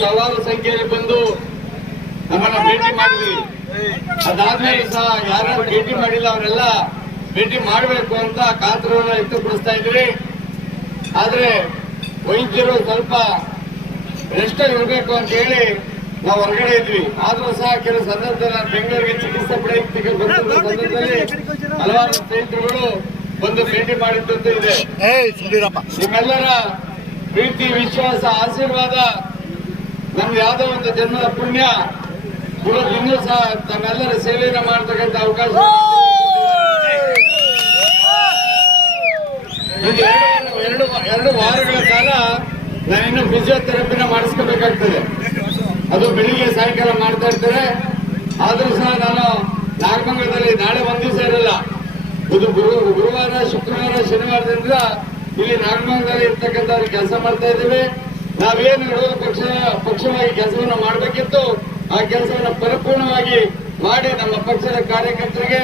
ಸಾವಿರಾರು ಸಂಖ್ಯೆಯಲ್ಲಿ ಬಂದು ನಮ್ಮನ್ನ ಭೇಟಿ ಮಾಡಿದ್ವಿ. ಅದಾದ್ಮೇಲೆ ಸಹ ಯಾರ್ಯಾರು ಭೇಟಿ ಮಾಡಿಲ್ಲ ಅವರೆಲ್ಲ ಭೇಟಿ ಮಾಡಬೇಕು ಅಂತ ಕಾತರವನ್ನು ವ್ಯಕ್ತಪಡಿಸ್ತಾ ಇದ್ರಿ. ಆದ್ರೆ ವೈದ್ಯರು ಸ್ವಲ್ಪ ರೆಸ್ಟ್ ಇರಬೇಕು ಅಂತ ಹೇಳಿ ನಾವು ಹೊರಗಡೆ ಇದ್ವಿ. ಆದ್ರೂ ಸಹ ಕೆಲವು ಸಂದರ್ಭದಲ್ಲಿ ನಾನು ಬೆಂಗಳೂರಿಗೆ ಚಿಕಿತ್ಸೆ ಪಡೆಯುತ್ತಿಗೆ ಬಂದ ಸಂದರ್ಭದಲ್ಲಿ ಹಲವಾರು ಸ್ನೇಹಿತರುಗಳು ಬಂದು ಭೇಟಿ ಮಾಡಿದ್ದಂತೂ ಇದೆ. ನಿಮ್ಮೆಲ್ಲರ ಪ್ರೀತಿ, ವಿಶ್ವಾಸ, ಆಶೀರ್ವಾದ ನಮ್ಗೆ ಯಾವುದೋ ಒಂದು ಜನ್ಮದ ಪುಣ್ಯ ಇನ್ನೂ ಸಹ ತಮ್ಮೆಲ್ಲರ ಸೇವೆಯನ್ನು ಮಾಡತಕ್ಕಂಥ ಅವಕಾಶ. ಎರಡು ವಾರಗಳ ಕಾಲ ನಾನಿನ್ನು ಫಿಸಿಯೋಥೆರಪಿನ ಮಾಡಿಸ್ಕೋಬೇಕಾಗ್ತದೆ. ಅದು ಬೆಳಿಗ್ಗೆ ಸಾಯಂಕಾಲ ಮಾಡ್ತಾ ಇರ್ತಾರೆ. ಆದ್ರೂ ಸಹ ನಾನು ನಾಗಮಂಗಲದಲ್ಲಿ ನಾಳೆ ಒಂದ್ ದಿವಸ ಇರಲ್ಲ. ಇದು ಗುರುವಾರ, ಶುಕ್ರವಾರ, ಶನಿವಾರದಿಂದ ಇಲ್ಲಿ ನಾಗಮಂಗಲದಲ್ಲಿ ಇರ್ತಕ್ಕಂಥವ್ರಿಗೆ ಕೆಲಸ ಮಾಡ್ತಾ ಇದ್ದೀವಿ. ನಾವೇನು ವಿರೋಧ ಪಕ್ಷವಾಗಿ ಕೆಲಸವನ್ನು ಮಾಡಬೇಕಿತ್ತು ಆ ಕೆಲಸವನ್ನು ಪರಿಪೂರ್ಣವಾಗಿ ಮಾಡಿ ನಮ್ಮ ಪಕ್ಷದ ಕಾರ್ಯಕರ್ತರಿಗೆ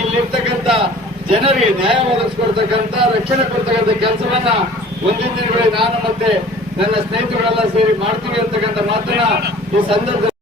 ಇಲ್ಲಿರ್ತಕ್ಕಂಥ ಜನರಿಗೆ ನ್ಯಾಯ ಒದಗಿಸ್ಕೊಡ್ತಕ್ಕಂಥ, ರಕ್ಷಣೆ ಕೊಡ್ತಕ್ಕಂಥ ಕೆಲಸವನ್ನ ಮುಂದಿನ ದಿನಗಳಲ್ಲಿ ನಾನು ಮತ್ತೆ ನನ್ನ ಸ್ನೇಹಿತರೆಲ್ಲ ಸೇರಿ ಮಾಡ್ತೀವಿ ಅಂತಕ್ಕಂಥ ಮಾತನ್ನ ಈ ಸಂದರ್ಭದಲ್ಲಿ